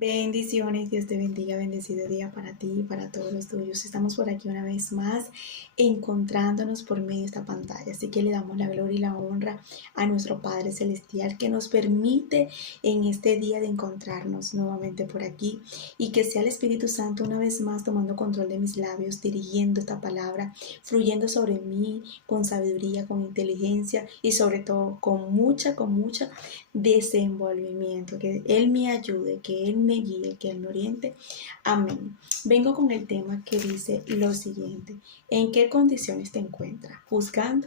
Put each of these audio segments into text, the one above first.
Bendiciones, Dios te bendiga, bendecido día para ti y para todos los tuyos. Estamos por aquí una vez más encontrándonos por medio de esta pantalla. Así que le damos la gloria y la honra a nuestro Padre Celestial que nos permite en este día de encontrarnos nuevamente por aquí y que sea el Espíritu Santo una vez más tomando control de mis labios, dirigiendo esta palabra, fluyendo sobre mí con sabiduría, con inteligencia y sobre todo con mucha desenvolvimiento. Que Él me ayude, que Él me guíe, que Él me oriente. Amén. Vengo con el tema que dice lo siguiente: ¿en qué condiciones te encuentras? ¿Juzgando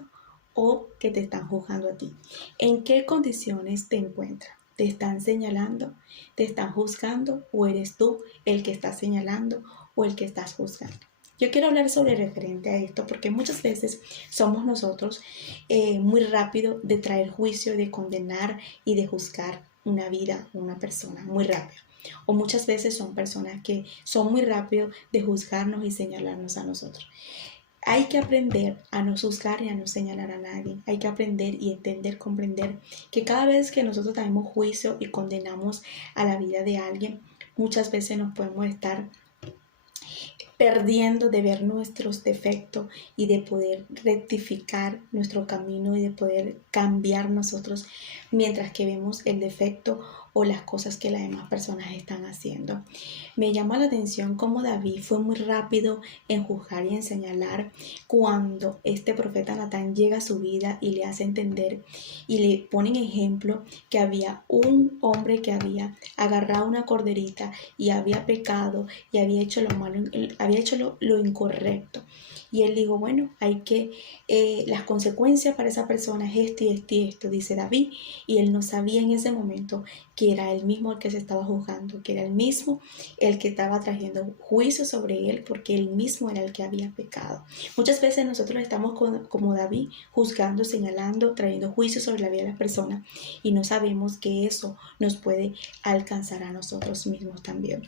o que te están juzgando a ti? ¿En qué condiciones te encuentras? ¿Te están señalando? ¿Te están juzgando? ¿O eres tú el que está señalando o el que estás juzgando? Yo quiero hablar sobre referente a esto porque muchas veces somos nosotros muy rápido de traer juicio, de condenar y de juzgar una vida, una persona, muy rápido. O muchas veces son personas que son muy rápido de juzgarnos y señalarnos a nosotros. Hay que aprender a no juzgar y a no señalar a nadie. Hay que aprender y entender, comprender que cada vez que nosotros traemos juicio y condenamos a la vida de alguien, muchas veces nos podemos estar perdiendo de ver nuestros defectos y de poder rectificar nuestro camino y de poder cambiar nosotros mientras que vemos el defecto o las cosas que las demás personas están haciendo. Me llama la atención cómo David fue muy rápido en juzgar y en señalar cuando este profeta Natán llega a su vida y le hace entender y le pone en ejemplo que había un hombre que había agarrado una corderita y había pecado y había hecho lo malo, había hecho lo incorrecto. Y él dijo, bueno, hay que, las consecuencias para esa persona es esto y esto y esto, dice David. Y él no sabía en ese momento que era él mismo el que se estaba juzgando, que era él mismo el que estaba trayendo juicio sobre él, porque él mismo era el que había pecado. Muchas veces nosotros estamos como David, juzgando, señalando, trayendo juicio sobre la vida de las personas y no sabemos que eso nos puede alcanzar a nosotros mismos también.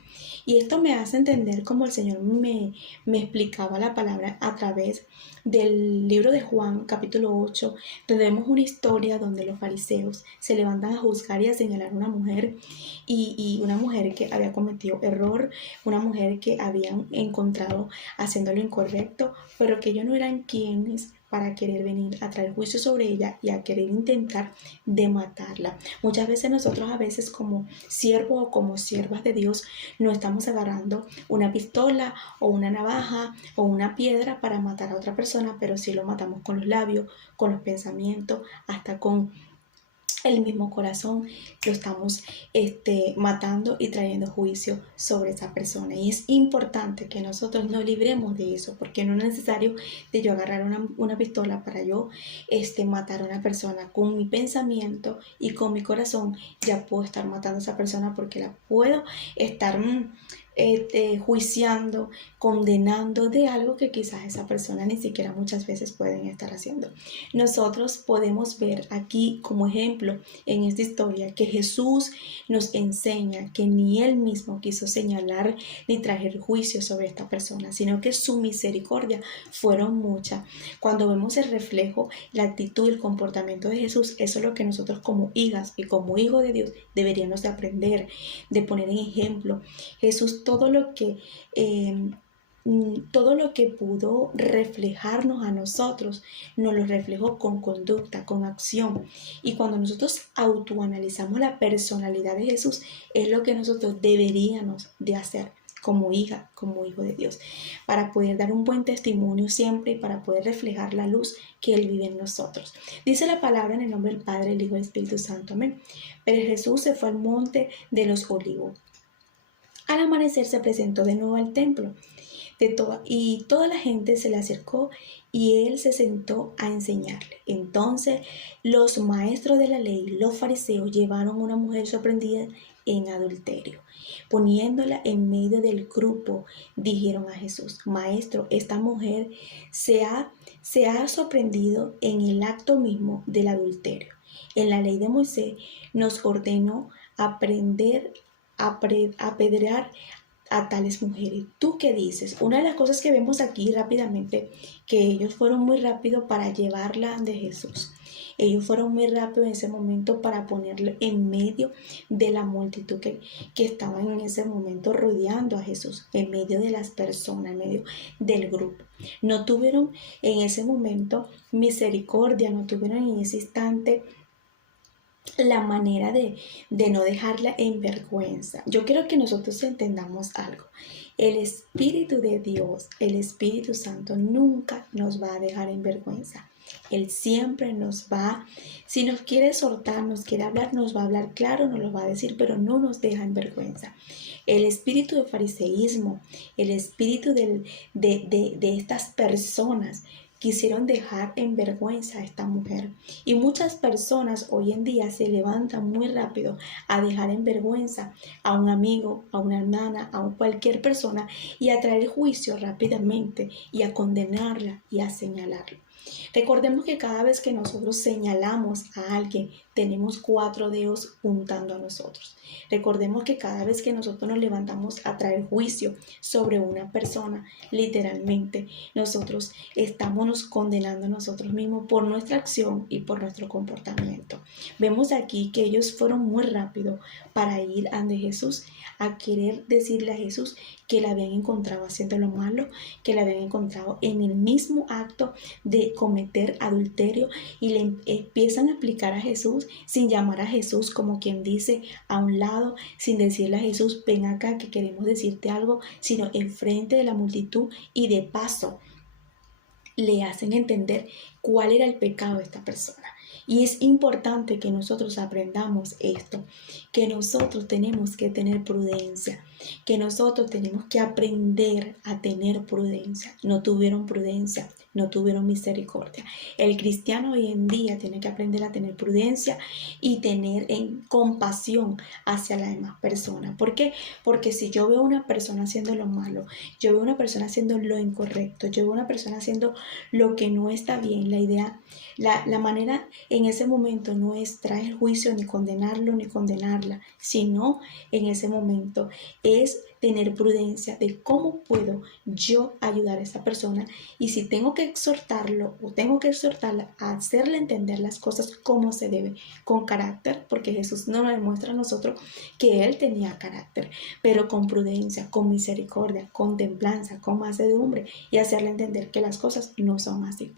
Y esto me hace entender cómo el Señor me explicaba la palabra a través del libro de Juan, capítulo 8, donde vemos una historia donde los fariseos se levantan a juzgar y a señalar a una mujer y una mujer que había cometido error, una mujer que habían encontrado haciendo lo incorrecto, pero que ellos no eran quienes para querer venir a traer juicio sobre ella y a querer intentar de matarla. Muchas veces nosotros como siervos o como siervas de Dios no estamos agarrando una pistola o una navaja o una piedra para matar a otra persona, pero sí lo matamos con los labios, con los pensamientos, hasta con el mismo corazón. Lo estamos matando y trayendo juicio sobre esa persona. Y es importante que nosotros nos libremos de eso, porque no es necesario de yo agarrar una pistola para yo matar a una persona. Con mi pensamiento y con mi corazón ya puedo estar matando a esa persona, porque la puedo estar juiciando, condenando de algo que quizás esa persona ni siquiera muchas veces pueden estar haciendo. Nosotros podemos ver aquí como ejemplo en esta historia que Jesús nos enseña que ni él mismo quiso señalar ni traer juicio sobre esta persona, sino que su misericordia fueron muchas. Cuando vemos el reflejo, la actitud y el comportamiento de Jesús, eso es lo que nosotros como hijas y como hijos de Dios deberíamos de aprender, de poner en ejemplo. Jesús todo lo que pudo reflejarnos a nosotros, nos lo reflejó con conducta, con acción. Y cuando nosotros autoanalizamos la personalidad de Jesús, es lo que nosotros deberíamos de hacer como hija, como hijo de Dios, para poder dar un buen testimonio siempre y para poder reflejar la luz que Él vive en nosotros. Dice la palabra en el nombre del Padre, el Hijo y el Espíritu Santo. Amén. Pero Jesús se fue al monte de los Olivos. Al amanecer se presentó de nuevo al templo y toda la gente se le acercó y él se sentó a enseñarle. Entonces los maestros de la ley, los fariseos, llevaron a una mujer sorprendida en adulterio. Poniéndola en medio del grupo, dijeron a Jesús: Maestro, esta mujer se ha sorprendido en el acto mismo del adulterio. En la ley de Moisés nos ordenó apedrear a tales mujeres. ¿Tú qué dices? Una de las cosas que vemos aquí rápidamente, que ellos fueron muy rápidos para llevarla de Jesús. Ellos fueron muy rápidos en ese momento para ponerlo en medio de la multitud que estaba en ese momento rodeando a Jesús, en medio de las personas, en medio del grupo. No tuvieron en ese momento misericordia, no tuvieron en ese instante la manera de no dejarla en vergüenza. Yo quiero que nosotros entendamos algo. El Espíritu de Dios, el Espíritu Santo, nunca nos va a dejar en vergüenza. Él siempre nos va, si nos quiere exhortar, nos quiere hablar, nos va a hablar claro, nos lo va a decir, pero no nos deja en vergüenza. El espíritu de fariseísmo, el espíritu de estas personas quisieron dejar en vergüenza a esta mujer. Y muchas personas hoy en día se levantan muy rápido a dejar en vergüenza a un amigo, a una hermana, a cualquier persona y a traer juicio rápidamente y a condenarla y a señalarla. Recordemos que cada vez que nosotros señalamos a alguien, tenemos 4 dedos juntando a nosotros. Recordemos que cada vez que nosotros nos levantamos a traer juicio sobre una persona, literalmente nosotros estamos condenando a nosotros mismos por nuestra acción y por nuestro comportamiento. Vemos aquí que ellos fueron muy rápidos para ir ante Jesús a querer decirle a Jesús que la habían encontrado haciendo lo malo, que la habían encontrado en el mismo acto de cometer adulterio, y le empiezan a explicar a Jesús sin llamar a Jesús como quien dice a un lado, sin decirle a Jesús ven acá que queremos decirte algo, sino enfrente de la multitud, y de paso le hacen entender cuál era el pecado de esta persona. Y es importante que nosotros aprendamos esto, que nosotros tenemos que tener prudencia, que nosotros tenemos que aprender a tener prudencia. No tuvieron prudencia, no tuvieron misericordia. El cristiano hoy en día tiene que aprender a tener prudencia y tener compasión hacia las demás personas. ¿Por qué? Porque si yo veo a una persona haciendo lo malo, yo veo a una persona haciendo lo incorrecto, yo veo a una persona haciendo lo que no está bien, la manera en ese momento no es traer juicio ni condenarlo ni condenarla, sino en ese momento es tener prudencia de cómo puedo yo ayudar a esa persona, y si tengo que exhortarlo o tengo que exhortarla a hacerle entender las cosas como se debe, con carácter, porque Jesús no nos demuestra a nosotros que Él tenía carácter, pero con prudencia, con misericordia, con templanza, con mansedumbre, y hacerle entender que las cosas no son así.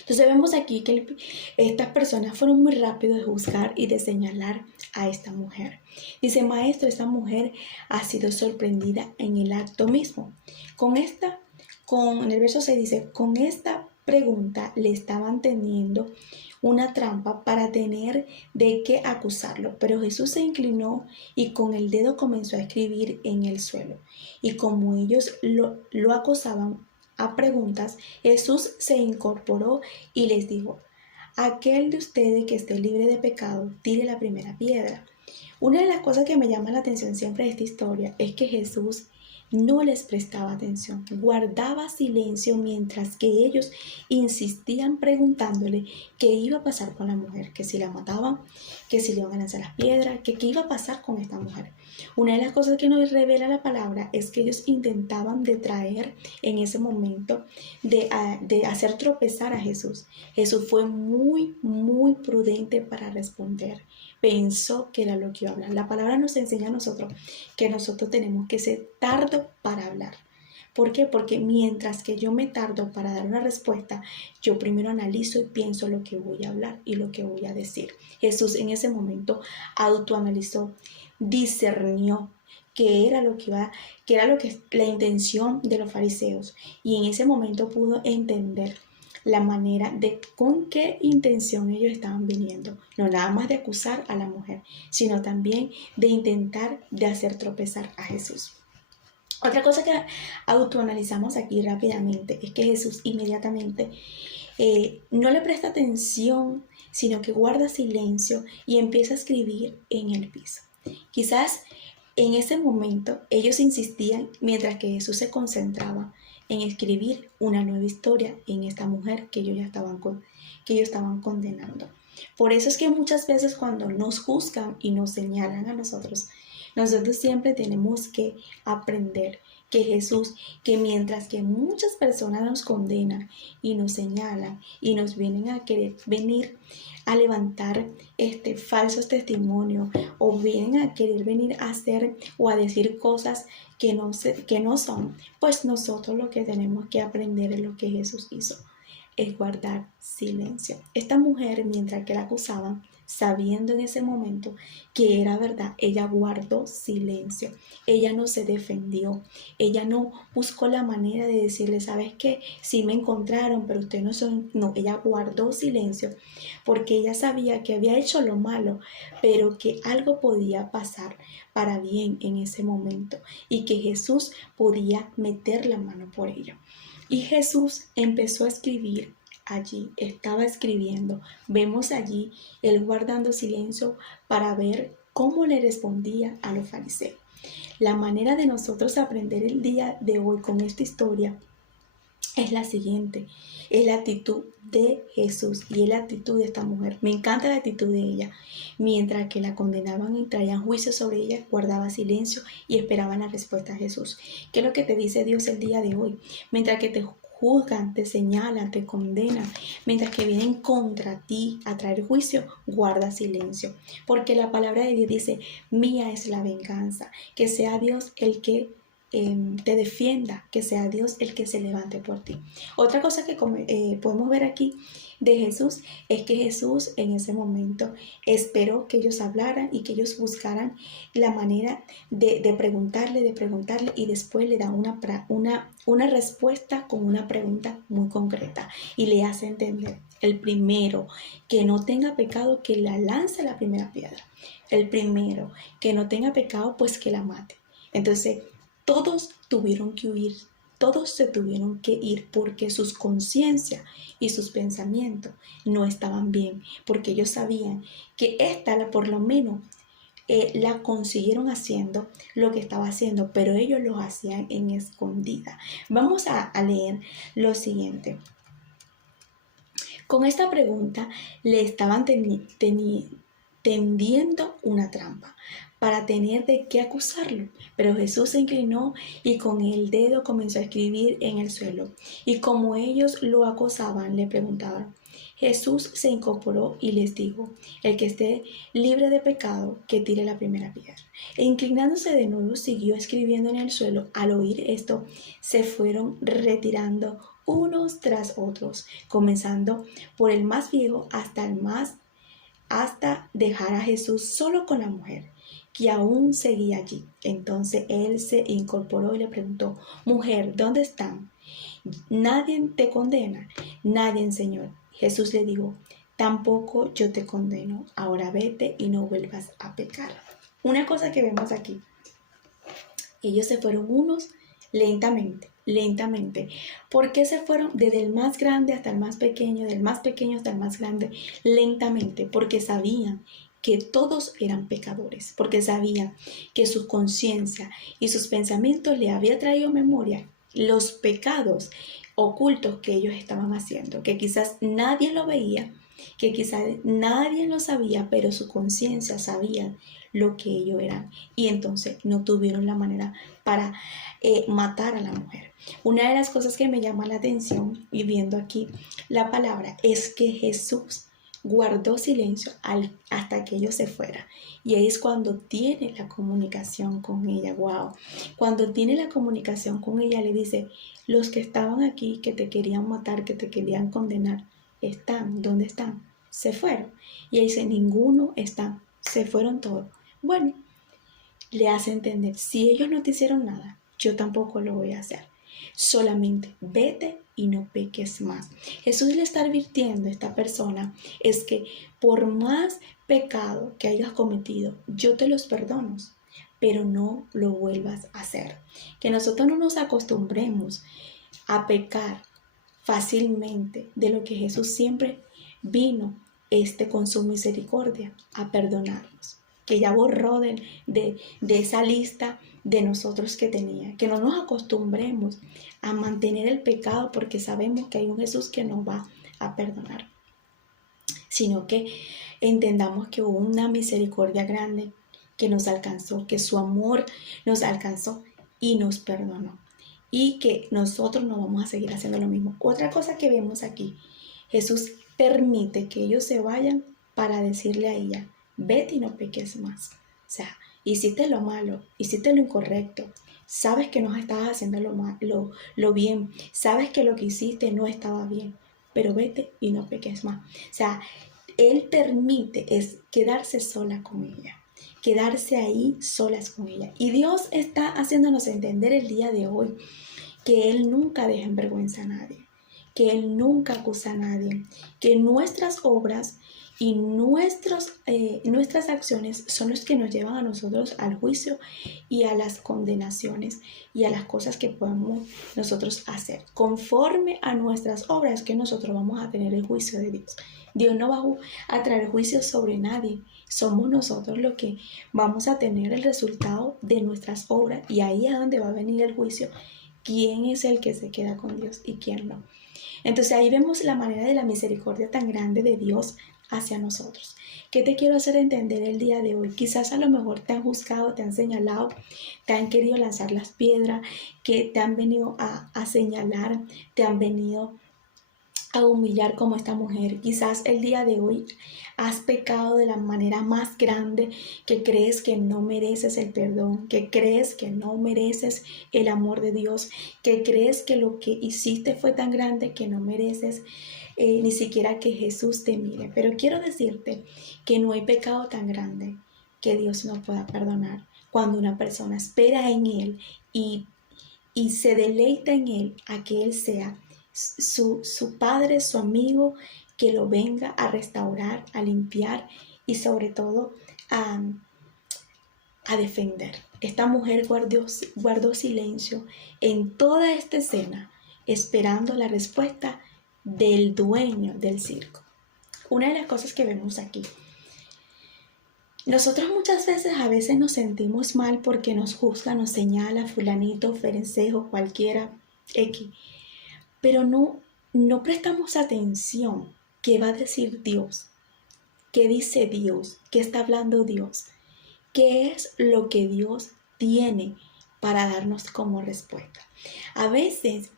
Entonces vemos aquí que estas personas fueron muy rápidos de juzgar y de señalar a esta mujer. Dice, maestro, esta mujer ha sido sorprendida en el acto mismo. En el verso 6 dice, con esta pregunta le estaban teniendo una trampa para tener de qué acusarlo. Pero Jesús se inclinó y con el dedo comenzó a escribir en el suelo. Y como ellos lo acosaban a preguntas, Jesús se incorporó y les dijo, aquel de ustedes que esté libre de pecado, tire la primera piedra. Una de las cosas que me llama la atención siempre de esta historia es que Jesús no les prestaba atención, guardaba silencio mientras que ellos insistían preguntándole qué iba a pasar con la mujer, que si la mataban, que si le iban a lanzar las piedras, que qué iba a pasar con esta mujer. Una de las cosas que nos revela la palabra es que ellos intentaban detraer en ese momento de hacer tropezar a Jesús. Jesús fue muy, muy prudente para responder. Pensó que era lo que iba a hablar. La palabra nos enseña a nosotros que nosotros tenemos que ser tardo para hablar. ¿Por qué? Porque mientras que yo me tardo para dar una respuesta, yo primero analizo y pienso lo que voy a hablar y lo que voy a decir. Jesús en ese momento autoanalizó, discernió que era la intención de los fariseos, y en ese momento pudo entender la manera de con qué intención ellos estaban viniendo, no nada más de acusar a la mujer, sino también de intentar de hacer tropezar a Jesús. Otra cosa que autoanalizamos aquí rápidamente es que Jesús inmediatamente no le presta atención, sino que guarda silencio y empieza a escribir en el piso. Quizás en ese momento ellos insistían mientras que Jesús se concentraba en escribir una nueva historia en esta mujer que ellos estaban condenando. Por eso es que muchas veces cuando nos juzgan y nos señalan a nosotros siempre tenemos que aprender que Jesús, que mientras que muchas personas nos condenan y nos señalan y nos vienen a querer venir a levantar falsos testimonios o vienen a querer venir a hacer o a decir cosas que no son, pues nosotros lo que tenemos que aprender es lo que Jesús hizo, es guardar silencio. Esta mujer, mientras que la acusaban, sabiendo en ese momento que era verdad, ella guardó silencio. Ella no se defendió. Ella no buscó la manera de decirle, ¿sabes qué? Sí me encontraron, pero ustedes no son... No, ella guardó silencio porque ella sabía que había hecho lo malo, pero que algo podía pasar para bien en ese momento y que Jesús podía meter la mano por ello. Y Jesús empezó a escribir allí, estaba escribiendo. Vemos allí él guardando silencio para ver cómo le respondía a los fariseos. La manera de nosotros aprender el día de hoy con esta historia es la siguiente, es la actitud de Jesús y es la actitud de esta mujer. Me encanta la actitud de ella. Mientras que la condenaban y traían juicio sobre ella, guardaba silencio y esperaba la respuesta de Jesús. ¿Qué es lo que te dice Dios el día de hoy? Mientras que te juzgan, te señalan, te condenan, mientras que vienen contra ti a traer juicio, guarda silencio. Porque la palabra de Dios dice, mía es la venganza, que sea Dios el que te defienda, que sea Dios el que se levante por ti. Otra cosa que podemos ver aquí de Jesús es que Jesús en ese momento esperó que ellos hablaran y que ellos buscaran la manera de preguntarle y después le da una respuesta con una pregunta muy concreta y le hace entender, el primero que no tenga pecado, que la lance la primera piedra. El primero que no tenga pecado, pues que la mate. Entonces, todos tuvieron que huir, todos se tuvieron que ir porque sus conciencias y sus pensamientos no estaban bien, porque ellos sabían que esta por lo menos la consiguieron haciendo lo que estaba haciendo, pero ellos lo hacían en escondida. Vamos a leer lo siguiente. Con esta pregunta le estaban tendiendo una trampa para tener de qué acusarlo. Pero Jesús se inclinó y con el dedo comenzó a escribir en el suelo. Y como ellos lo acosaban, le preguntaban. Jesús se incorporó y les dijo, el que esté libre de pecado, que tire la primera piedra. E inclinándose de nuevo, siguió escribiendo en el suelo. Al oír esto, se fueron retirando unos tras otros, comenzando por el más viejo hasta dejar a Jesús solo con la mujer, que aún seguía allí. Entonces él se incorporó y le preguntó, mujer, ¿dónde están? ¿Nadie te condena? Nadie, Señor. Jesús le dijo, tampoco yo te condeno. Ahora vete y no vuelvas a pecar. Una cosa que vemos aquí, ellos se fueron unos lentamente. ¿Por qué se fueron desde el más grande hasta el más pequeño, del más pequeño hasta el más grande? Lentamente, porque sabían que todos eran pecadores, porque sabían que su conciencia y sus pensamientos le había traído memoria los pecados ocultos que ellos estaban haciendo, que quizás nadie lo veía, que quizás nadie lo sabía, pero su conciencia sabía lo que ellos eran y entonces no tuvieron la manera para matar a la mujer. Una de las cosas que me llama la atención y viendo aquí la palabra es que Jesús guardó silencio hasta que ellos se fueran. Y ahí es cuando tiene la comunicación con ella. Wow. Cuando tiene la comunicación con ella, le dice, los que estaban aquí, que te querían matar, que te querían condenar, están. ¿Dónde están? Se fueron. Y ella dice, ninguno está. Se fueron todos. Bueno, le hace entender, si ellos no te hicieron nada, yo tampoco lo voy a hacer. Solamente vete y no peques más. Jesús le está advirtiendo a esta persona es que por más pecado que hayas cometido, yo te los perdono, pero no lo vuelvas a hacer. Que nosotros no nos acostumbremos a pecar fácilmente de lo que Jesús siempre vino con su misericordia a perdonarnos, que ya borró de esa lista de nosotros que tenía, que no nos acostumbremos a mantener el pecado porque sabemos que hay un Jesús que nos va a perdonar, sino que entendamos que hubo una misericordia grande que nos alcanzó, que su amor nos alcanzó y nos perdonó. Y que nosotros no vamos a seguir haciendo lo mismo. Otra cosa que vemos aquí, Jesús permite que ellos se vayan para decirle a ella, vete y no peques más. O sea, hiciste lo malo, hiciste lo incorrecto, sabes que no estabas haciendo lo bien, sabes que lo que hiciste no estaba bien, pero vete y no peques más. O sea, Él permite es quedarse sola con ella, quedarse ahí solas con ella. Y Dios está haciéndonos entender el día de hoy que Él nunca deja en vergüenza a nadie, que Él nunca acusa a nadie, que nuestras obras y nuestras acciones son los que nos llevan a nosotros al juicio y a las condenaciones y a las cosas que podemos nosotros hacer. Conforme a nuestras obras que nosotros vamos a tener el juicio de Dios. Dios no va a traer juicio sobre nadie. Somos nosotros los que vamos a tener el resultado de nuestras obras y ahí es donde va a venir el juicio. ¿Quién es el que se queda con Dios y quién no? Entonces ahí vemos la manera de la misericordia tan grande de Dios hacia nosotros. ¿Qué te quiero hacer entender el día de hoy? Quizás a lo mejor te han juzgado, te han señalado, te han querido lanzar las piedras, que te han venido a señalar, te han venido a humillar como esta mujer. Quizás el día de hoy has pecado de la manera más grande, que crees que no mereces el perdón, que crees que no mereces el amor de Dios, que crees que lo que hiciste fue tan grande que no mereces ni siquiera que Jesús te mire. Pero quiero decirte que no hay pecado tan grande que Dios no pueda perdonar cuando una persona espera en Él y se deleita en Él a que Él sea su padre, su amigo, que lo venga a restaurar, a limpiar y sobre todo a defender. Esta mujer guardó silencio en toda esta escena, esperando la respuesta del dueño del circo. Una de las cosas que vemos aquí, nosotros muchas veces nos sentimos mal porque nos juzga, nos señala fulanito, ferencejo, cualquiera, X. Pero no prestamos atención qué va a decir Dios, qué dice Dios, qué está hablando Dios, qué es lo que Dios tiene para darnos como respuesta. A veces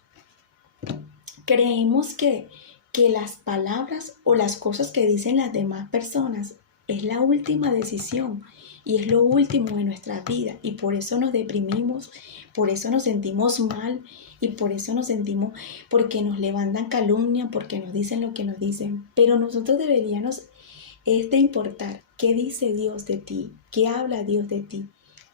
creemos que las palabras o las cosas que dicen las demás personas es la última decisión y es lo último de nuestra vida, y por eso nos deprimimos, por eso nos sentimos mal y por eso nos sentimos, porque nos levantan calumnia, porque nos dicen lo que nos dicen. Pero nosotros deberíamos de importar qué dice Dios de ti, qué habla Dios de ti,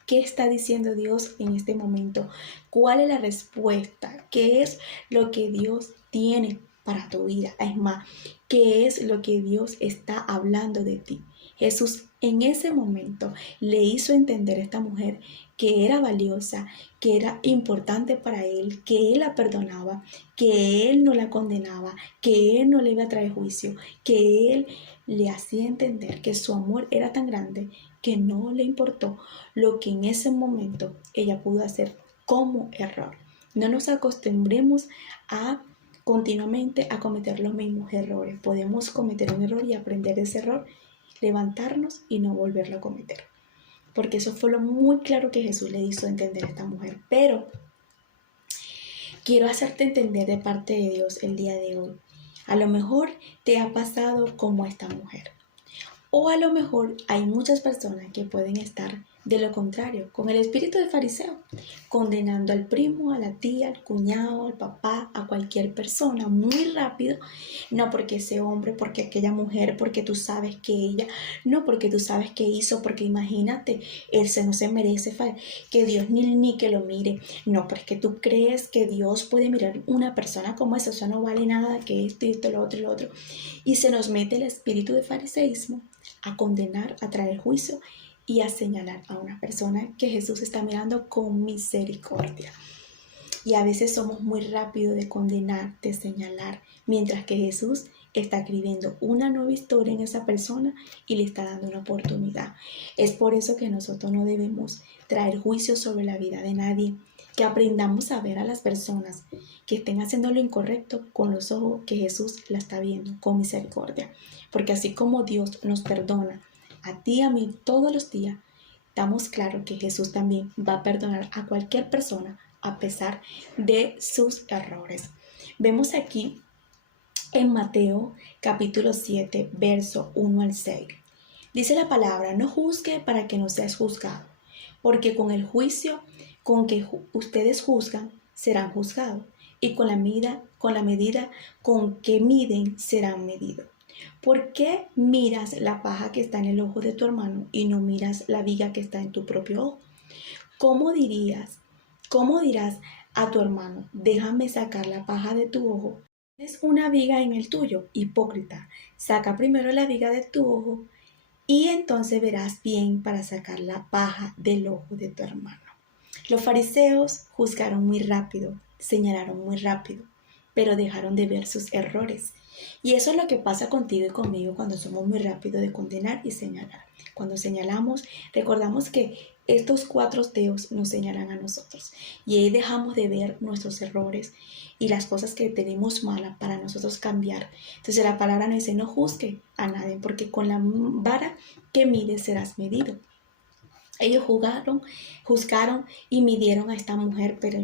qué está diciendo Dios en este momento, cuál es la respuesta, qué es lo que Dios tiene para tu vida. Es más, qué es lo que Dios está hablando de ti. Jesús en ese momento le hizo entender a esta mujer que era valiosa, que era importante para Él, que Él la perdonaba, que Él no la condenaba, que Él no le iba a traer juicio, que Él le hacía entender que su amor era tan grande que no le importó lo que en ese momento ella pudo hacer como error. No nos acostumbremos a continuamente a cometer los mismos errores. Podemos cometer un error y aprender de ese error, levantarnos y no volverlo a cometer. Porque eso fue lo muy claro que Jesús le hizo entender a esta mujer. Pero quiero hacerte entender de parte de Dios el día de hoy. A lo mejor te ha pasado como esta mujer. O a lo mejor hay muchas personas que pueden estar de lo contrario, con el espíritu de fariseo, condenando al primo, a la tía, al cuñado, al papá, a cualquier persona muy rápido. No porque ese hombre, porque aquella mujer, porque tú sabes que ella, no porque tú sabes que hizo, porque imagínate, él no se merece que Dios ni que lo mire. No, porque tú crees que Dios puede mirar una persona como esa, eso no vale nada, que esto y esto, lo otro y lo otro. Y se nos mete el espíritu de fariseísmo a condenar, a traer juicio y a señalar a una persona que Jesús está mirando con misericordia. Y a veces somos muy rápidos de condenar, de señalar, mientras que Jesús está escribiendo una nueva historia en esa persona y le está dando una oportunidad. Es por eso que nosotros no debemos traer juicio sobre la vida de nadie, que aprendamos a ver a las personas que estén haciendo lo incorrecto con los ojos que Jesús la está viendo, con misericordia. Porque así como Dios nos perdona a ti y a mí todos los días, estamos claros que Jesús también va a perdonar a cualquier persona a pesar de sus errores. Vemos aquí en Mateo capítulo 7, verso 1 al 6. Dice la palabra: no juzgue para que no seas juzgado, porque con el juicio con que ustedes juzgan serán juzgados, y con la medida con que miden serán medidos. ¿Por qué miras la paja que está en el ojo de tu hermano y no miras la viga que está en tu propio ojo? ¿Cómo dirás a tu hermano: déjame sacar la paja de tu ojo? Es una viga en el tuyo, hipócrita. Saca primero la viga de tu ojo y entonces verás bien para sacar la paja del ojo de tu hermano. Los fariseos juzgaron muy rápido, señalaron muy rápido, pero dejaron de ver sus errores. Y eso es lo que pasa contigo y conmigo cuando somos muy rápidos de condenar y señalar. Cuando señalamos, recordamos que estos cuatro dedos nos señalan a nosotros. Y ahí dejamos de ver nuestros errores y las cosas que tenemos malas para nosotros cambiar. Entonces la palabra nos dice: no juzgue a nadie, porque con la vara que mides serás medido. Ellos juzgaron y midieron a esta mujer, pero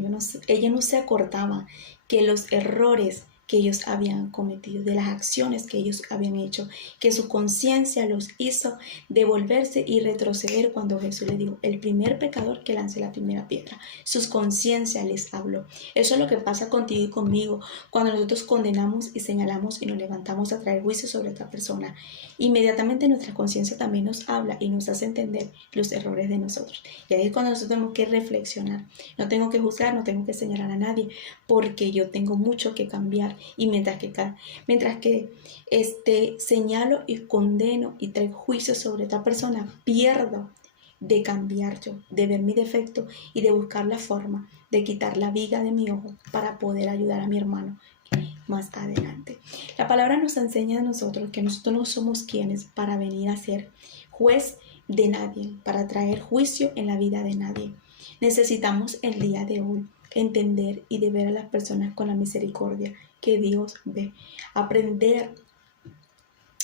ella no se acordaba que los errores que ellos habían cometido, de las acciones que ellos habían hecho, que su conciencia los hizo devolverse y retroceder cuando Jesús le dijo: el primer pecador que lance la primera piedra. Sus conciencias les habló. Eso es lo que pasa contigo y conmigo cuando nosotros condenamos y señalamos y nos levantamos a traer juicio sobre otra persona. Inmediatamente nuestra conciencia también nos habla y nos hace entender los errores de nosotros. Y ahí es cuando nosotros tenemos que reflexionar. No tengo que juzgar, no tengo que señalar a nadie, porque yo tengo mucho que cambiar. Y mientras que señalo y condeno y traigo juicio sobre otra persona, pierdo de cambiar yo, de ver mi defecto y de buscar la forma de quitar la viga de mi ojo para poder ayudar a mi hermano más adelante. La palabra nos enseña a nosotros que nosotros no somos quienes para venir a ser juez de nadie, para traer juicio en la vida de nadie. Necesitamos el día de hoy entender y de ver a las personas con la misericordia que Dios ve. Aprender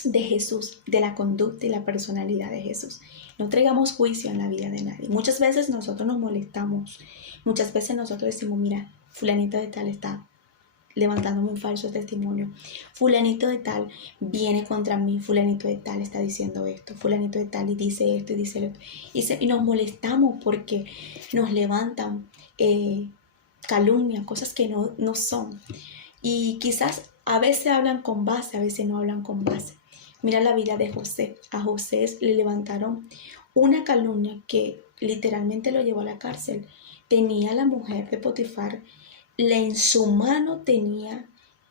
de Jesús, de la conducta y la personalidad de Jesús. No traigamos juicio en la vida de nadie. Muchas veces nosotros nos molestamos. Muchas veces nosotros decimos: mira, fulanito de tal está levantándome un falso testimonio. Fulanito de tal viene contra mí. Fulanito de tal está diciendo esto. Fulanito de tal y dice esto y dice lo otro. Y nos molestamos porque nos levantan calumnias, cosas que no son. Y quizás a veces hablan con base, a veces no hablan con base. Mira la vida de José. A José le levantaron una calumnia que literalmente lo llevó a la cárcel. Tenía la mujer de Potifar, en su mano tenía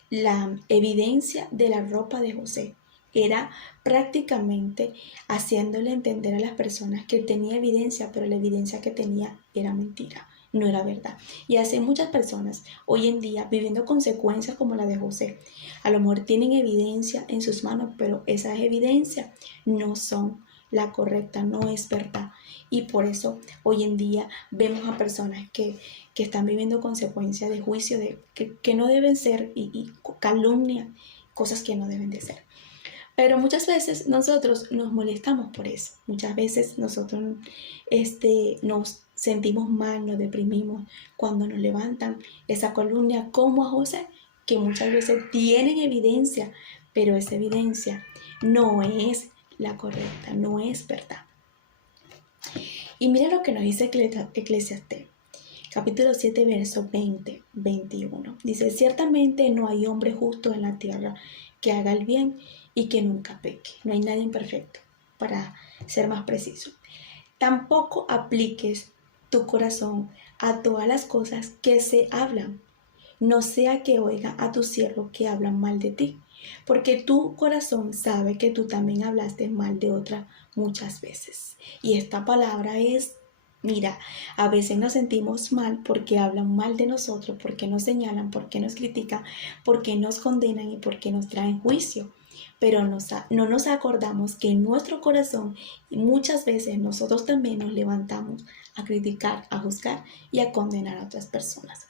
la evidencia de la ropa de José. Era prácticamente haciéndole entender a las personas que tenía evidencia, pero la evidencia que tenía era mentira, no era verdad. Y así muchas personas hoy en día viviendo consecuencias como la de José. A lo mejor tienen evidencia en sus manos, pero esas evidencias no son la correcta, no es verdad. Y por eso hoy en día vemos a personas que están viviendo consecuencias de juicio que no deben ser y calumnia, cosas que no deben de ser. Pero muchas veces nosotros nos molestamos por eso. Muchas veces nosotros nos sentimos mal, nos deprimimos cuando nos levantan esa calumnia como a José, que muchas veces tienen evidencia, pero esa evidencia no es la correcta, no es verdad. Y mira lo que nos dice Eclesiastés, capítulo 7, verso 20-21. Dice: ciertamente no hay hombre justo en la tierra que haga el bien y que nunca peque. No hay nadie imperfecto, para ser más preciso. Tampoco apliques tu corazón a todas las cosas que se hablan. No sea que oiga a tus siervos que hablan mal de ti, porque tu corazón sabe que tú también hablaste mal de otra muchas veces. Y esta palabra es: mira, a veces nos sentimos mal porque hablan mal de nosotros, porque nos señalan, porque nos critican, porque nos condenan y porque nos traen juicio. Pero no nos acordamos que en nuestro corazón muchas veces nosotros también nos levantamos a criticar, a juzgar y a condenar a otras personas.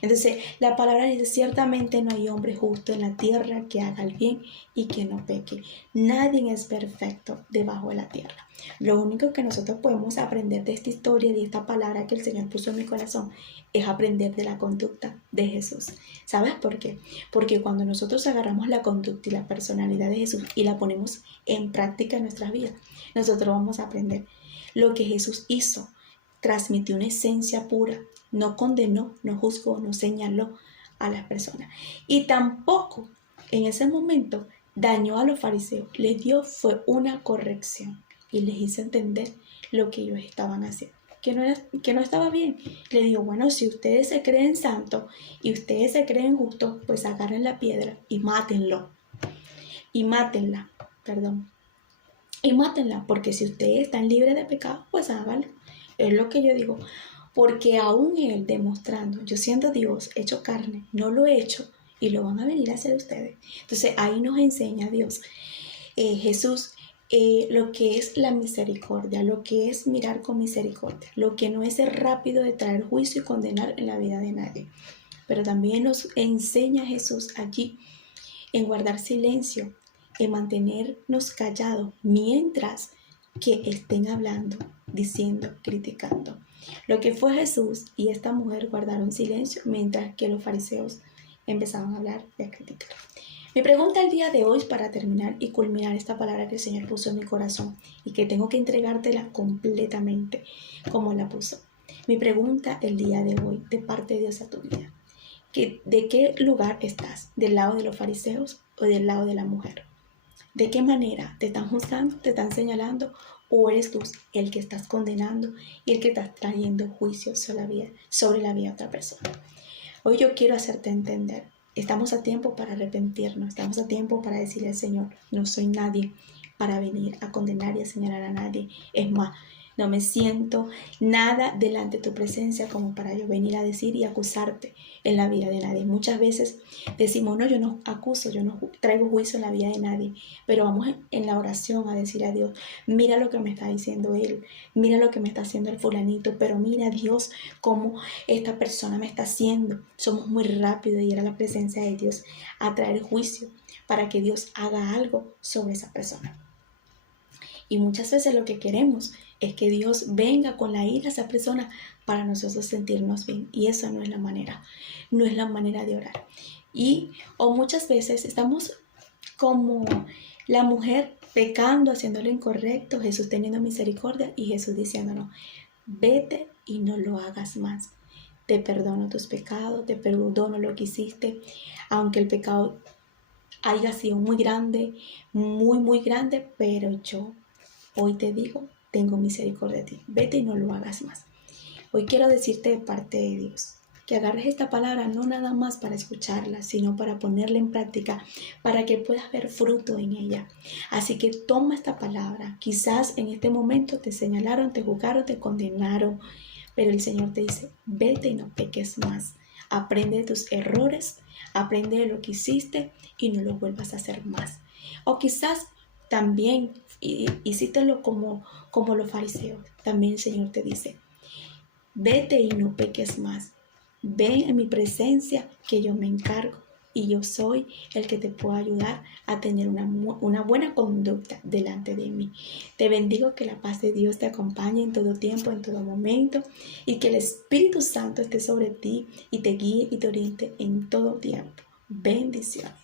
Entonces, la palabra dice, ciertamente no hay hombre justo en la tierra que haga el bien y que no peque. Nadie es perfecto debajo de la tierra. Lo único que nosotros podemos aprender de esta historia, de esta palabra que el Señor puso en mi corazón, es aprender de la conducta de Jesús. ¿Sabes por qué? Porque cuando nosotros agarramos la conducta y la personalidad de Jesús y la ponemos en práctica en nuestras vidas, nosotros vamos a aprender lo que Jesús hizo. Transmitió una esencia pura, no condenó, no juzgó, no señaló a las personas. Y tampoco en ese momento dañó a los fariseos, les dio fue una corrección y les hizo entender lo que ellos estaban haciendo, que no estaba bien. Le dijo, bueno, si ustedes se creen santos y ustedes se creen justos, pues agarren la piedra y mátenlo. Y mátenla, perdón. Y mátenla, porque si ustedes están libres de pecado, pues háganlo. Es lo que yo digo, porque aún Él demostrando, yo siendo Dios, hecho carne, no lo he hecho y lo van a venir a hacer ustedes. Entonces ahí nos enseña Dios, Jesús, lo que es la misericordia, lo que es mirar con misericordia, lo que no es ser rápido de traer juicio y condenar en la vida de nadie. Pero también nos enseña Jesús allí en guardar silencio, en mantenernos callados mientras que estén hablando, diciendo, criticando. Lo que fue Jesús y esta mujer guardaron silencio mientras que los fariseos empezaban a hablar y a criticar. Mi pregunta el día de hoy, para terminar y culminar esta palabra que el Señor puso en mi corazón y que tengo que entregártela completamente como la puso. Mi pregunta el día de hoy, de parte de Dios a tu vida, ¿de qué lugar estás? ¿Del lado de los fariseos o del lado de la mujer? ¿De qué manera te están juzgando, te están señalando, o eres tú el que estás condenando y el que estás trayendo juicio sobre la vida de otra persona? Hoy yo quiero hacerte entender, estamos a tiempo para arrepentirnos, estamos a tiempo para decirle al Señor, no soy nadie para venir a condenar y a señalar a nadie. Es más, no me siento nada delante de tu presencia como para yo venir a decir y acusarte en la vida de nadie. Muchas veces decimos, no, yo no acuso, yo no traigo juicio en la vida de nadie, pero vamos en la oración a decir a Dios, mira lo que me está diciendo él, mira lo que me está haciendo el fulanito, pero mira Dios cómo esta persona me está haciendo. Somos muy rápidos de ir a la presencia de Dios a traer juicio para que Dios haga algo sobre esa persona. Y muchas veces lo que queremos es que Dios venga con la ira a esa persona para nosotros sentirnos bien. Y esa no es la manera, no es la manera de orar. O muchas veces estamos como la mujer pecando, haciendo lo incorrecto, Jesús teniendo misericordia y Jesús diciéndonos, vete y no lo hagas más. Te perdono tus pecados, te perdono lo que hiciste, aunque el pecado haya sido muy grande, muy grande, pero yo hoy te digo, tengo misericordia de ti. Vete y no lo hagas más. Hoy quiero decirte de parte de Dios que agarres esta palabra no nada más para escucharla, sino para ponerla en práctica, para que puedas ver fruto en ella. Así que toma esta palabra. Quizás en este momento te señalaron, te juzgaron, te condenaron, pero el Señor te dice, vete y no peques más. Aprende de tus errores, aprende de lo que hiciste y no lo vuelvas a hacer más. O quizás también hicítelo como los fariseos. También el Señor te dice, vete y no peques más. Ven en mi presencia que yo me encargo y yo soy el que te puedo ayudar a tener una buena conducta delante de mí. Te bendigo, que la paz de Dios te acompañe en todo tiempo, en todo momento, y que el Espíritu Santo esté sobre ti y te guíe y te oriente en todo tiempo. Bendiciones.